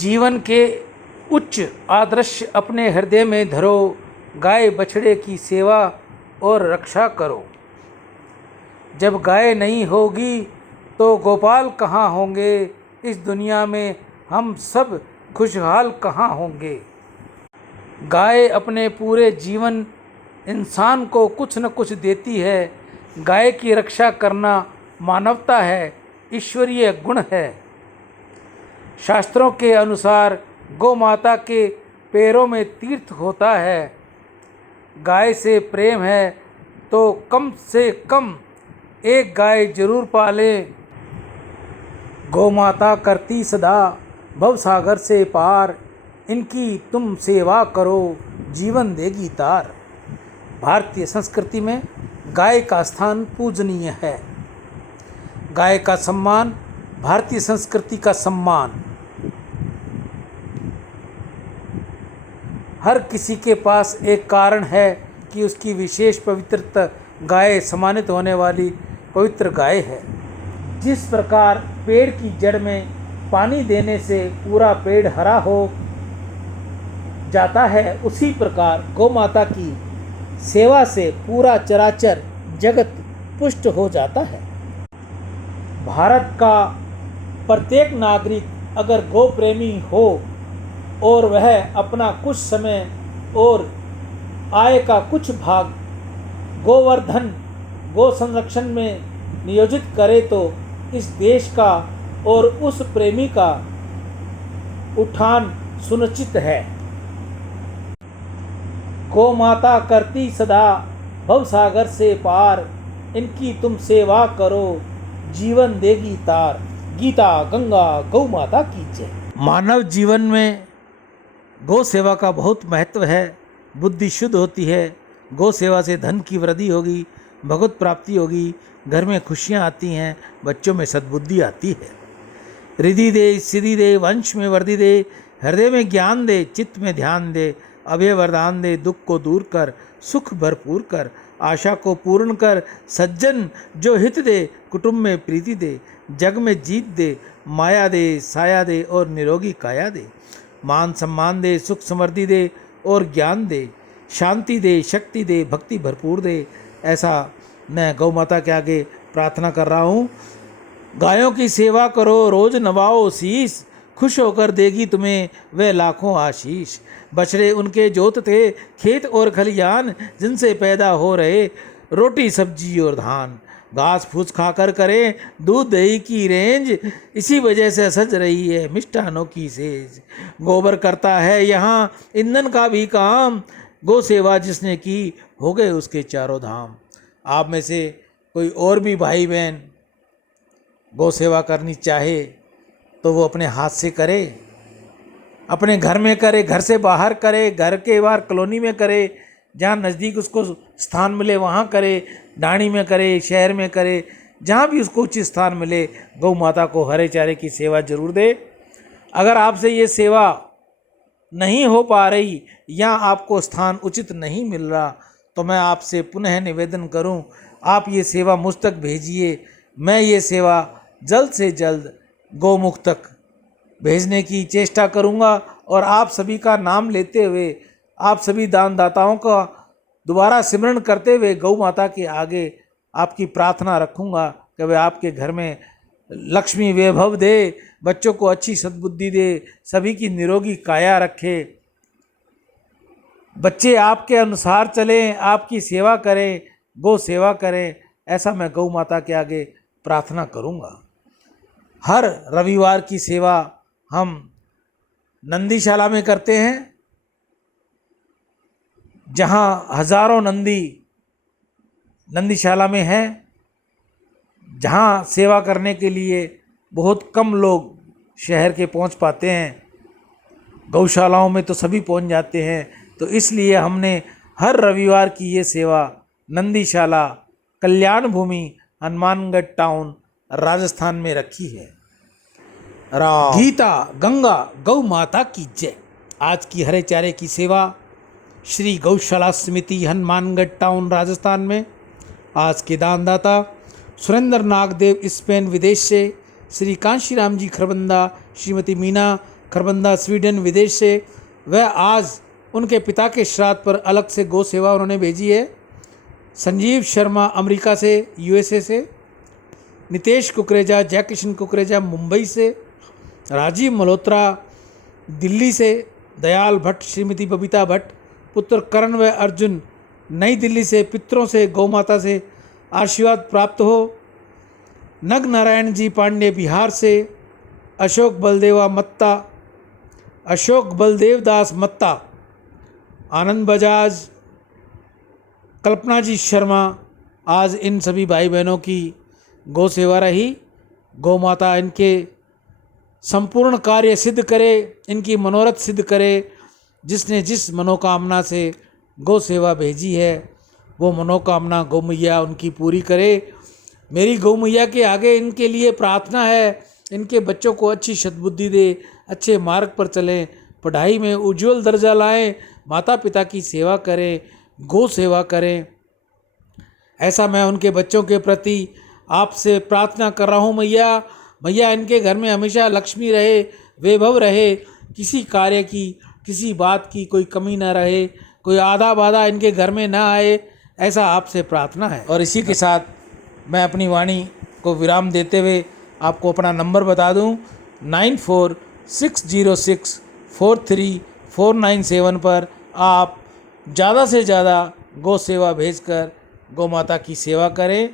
जीवन के उच्च आदर्श अपने हृदय में धरो, गाय बछड़े की सेवा और रक्षा करो। जब गाय नहीं होगी तो गोपाल कहाँ होंगे, इस दुनिया में हम सब खुशहाल कहाँ होंगे। गाय अपने पूरे जीवन इंसान को कुछ न कुछ देती है। गाय की रक्षा करना मानवता है, ईश्वरीय गुण है। शास्त्रों के अनुसार गौ माता के पैरों में तीर्थ होता है। गाय से प्रेम है तो कम से कम एक गाय जरूर पालें। गौ माता करती सदा भवसागर से पार, इनकी तुम सेवा करो जीवन देगी तार। भारतीय संस्कृति में गाय का स्थान पूजनीय है। गाय का सम्मान भारतीय संस्कृति का सम्मान। हर किसी के पास एक कारण है कि उसकी विशेष पवित्रता गाय सम्मानित होने वाली पवित्र गाय है। जिस प्रकार पेड़ की जड़ में पानी देने से पूरा पेड़ हरा हो जाता है, उसी प्रकार गौ माता की सेवा से पूरा चराचर जगत पुष्ट हो जाता है। भारत का प्रत्येक नागरिक अगर गौ प्रेमी हो और वह अपना कुछ समय और आय का कुछ भाग गोवर्धन गो संरक्षण में नियोजित करे तो इस देश का और उस प्रेमी का उत्थान सुनिश्चित है। गौ माता करती सदा भवसागर से पार, इनकी तुम सेवा करो जीवन देगी तार। गीता गंगा गौ माता की जय। मानव जीवन में गौ सेवा का बहुत महत्व है। बुद्धि शुद्ध होती है। गौ सेवा से धन की वृद्धि होगी, भगवत प्राप्ति होगी, घर में खुशियाँ आती हैं, बच्चों में सद्बुद्धि आती है। रिद्धि दे, सिद्धि दे, वंश में वृद्धि दे, हृदय में ज्ञान दे, चित्त में ध्यान दे, अभय वरदान दे, दुख को दूर कर, सुख भरपूर कर, आशा को पूर्ण कर, सज्जन जो हित दे, कुटुंब में प्रीति दे, जग में जीत दे, माया दे, साया दे और निरोगी काया दे, मान सम्मान दे, सुख समृद्धि दे और ज्ञान दे, शांति दे, शक्ति दे, भक्ति भरपूर दे। ऐसा मैं गौ माता के आगे प्रार्थना कर रहा हूँ। गायों की सेवा करो, रोज नवाओ शीश, खुश होकर देगी तुम्हें वह लाखों आशीष। बछड़े उनके जोत थे खेत और खलियान, जिनसे पैदा हो रहे रोटी सब्जी और धान। घास फूस खाकर करें दूध दही की रेंज, इसी वजह से सज रही है मिष्ठानों की सेज। गोबर करता है यहाँ ईंधन का भी काम, गौ सेवा जिसने की हो गए उसके चारों धाम। आप में से कोई और भी भाई बहन गौ सेवा करनी चाहे तो वो अपने हाथ से करे, अपने घर में करे, घर से बाहर करे, घर के बाहर कॉलोनी में करे, जहाँ नज़दीक उसको स्थान मिले वहाँ करे, डाणी में करे, शहर में करे, जहाँ भी उसको उचित स्थान मिले गौ माता को हरे चारे की सेवा जरूर दे। अगर आपसे ये सेवा नहीं हो पा रही या आपको स्थान उचित नहीं मिल रहा तो मैं आपसे पुनः निवेदन करूं, आप ये सेवा मुझ तक भेजिए। मैं ये सेवा जल्द से जल्द गौमुख तक भेजने की चेष्टा करूंगा और आप सभी का नाम लेते हुए, आप सभी दानदाताओं का दोबारा सिमरण करते हुए गौ माता के आगे आपकी प्रार्थना रखूंगा कि वे आपके घर में लक्ष्मी वैभव दे, बच्चों को अच्छी सद्बुद्धि दे, सभी की निरोगी काया रखे, बच्चे आपके अनुसार चलें, आपकी सेवा करें, गौ सेवा करें। ऐसा मैं गौ माता के आगे प्रार्थना करूंगा। हर रविवार की सेवा हम नंदीशाला में करते हैं, जहां हजारों नंदी नंदीशाला में हैं, जहां सेवा करने के लिए बहुत कम लोग शहर के पहुंच पाते हैं। गौशालाओं में तो सभी पहुंच जाते हैं, तो इसलिए हमने हर रविवार की ये सेवा नंदीशाला कल्याण भूमि हनुमानगढ़ टाउन राजस्थान में रखी है। गीता गंगा गौ माता की जय। आज की हरे चारे की सेवा श्री गौशाला समिति हनुमानगढ़ टाउन राजस्थान में। आज के दानदाता सुरेंद्र नागदेव स्पेन विदेश से, श्री कांशीराम जी खरबंदा, श्रीमती मीना खरबंदा स्वीडन विदेश से, वह आज उनके पिता के श्राद्ध पर अलग से गौ सेवा उन्होंने भेजी है। संजीव शर्मा अमेरिका से, यूएसए से, नितेश कुकरेजा, जयकिशन कुकरेजा मुंबई से, राजीव मल्होत्रा दिल्ली से, दयाल भट्ट, श्रीमती बबीता भट्ट, पुत्र करण व अर्जुन नई दिल्ली से, पितरों से गौ माता से आशीर्वाद प्राप्त हो। नग नारायण जी पांडे बिहार से, अशोक बलदेव दास मत्ता, आनंद बजाज, कल्पना जी शर्मा, आज इन सभी भाई बहनों की गौ सेवा रही। गौ माता इनके संपूर्ण कार्य सिद्ध करे, इनकी मनोरथ सिद्ध करे। जिसने जिस मनोकामना से गौ सेवा भेजी है वो मनोकामना गौ मैया उनकी पूरी करे। मेरी गौ मैया के आगे इनके लिए प्रार्थना है, इनके बच्चों को अच्छी सद्बुद्धि दे, अच्छे मार्ग पर चलें, पढ़ाई में उज्जवल दर्जा लाएं, माता पिता की सेवा करें, गौ सेवा करें। ऐसा मैं उनके बच्चों के प्रति आपसे प्रार्थना कर रहा हूँ। मैया इनके घर में हमेशा लक्ष्मी रहे, वैभव रहे, किसी कार्य की, किसी बात की कोई कमी ना रहे, कोई आधा बाधा इनके घर में ना आए, ऐसा आपसे प्रार्थना है। और इसी के साथ मैं अपनी वाणी को विराम देते हुए आपको अपना नंबर बता दूं, 9460643497 पर आप ज़्यादा से ज़्यादा गौ सेवा भेजकर गौ माता की सेवा करें,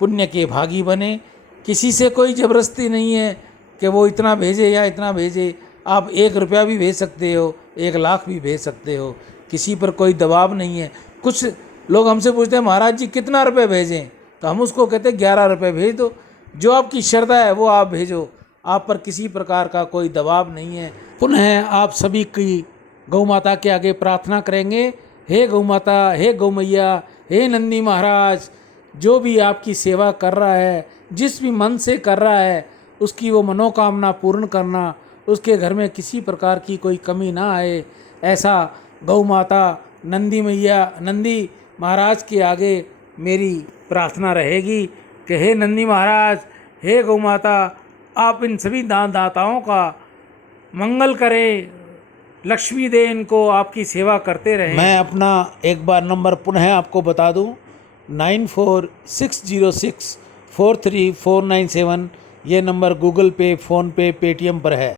पुण्य के भागी बने। किसी से कोई ज़बरदस्ती नहीं है कि वो इतना भेजे या इतना भेजे। आप 1 रुपया भी भेज सकते हो, 1 लाख भी भेज सकते हो, किसी पर कोई दबाव नहीं है। कुछ लोग हमसे पूछते हैं महाराज जी कितना रुपये भेजें, तो हम उसको कहते हैं 11 रुपये भेज दो, जो आपकी श्रद्धा है वो आप भेजो, आप पर किसी प्रकार का कोई दबाव नहीं है। पुनः आप सभी की गौ माता के आगे प्रार्थना करेंगे, हे गौ माता, हे गौ मैया, हे नंदी महाराज, जो भी आपकी सेवा कर रहा है, जिस भी मन से कर रहा है, उसकी वो मनोकामना पूर्ण करना, उसके घर में किसी प्रकार की कोई कमी ना आए। ऐसा गौ माता नंदी महाराज के आगे मेरी प्रार्थना रहेगी कि हे नंदी महाराज, हे गौ माता, आप इन सभी दाताओं का मंगल करें, लक्ष्मी दे इनको, आपकी सेवा करते रहें। मैं अपना एक बार नंबर पुनः आपको बता दूं, 9460643497, ये नंबर गूगल पे, फ़ोन पे, पेटीएम पर है।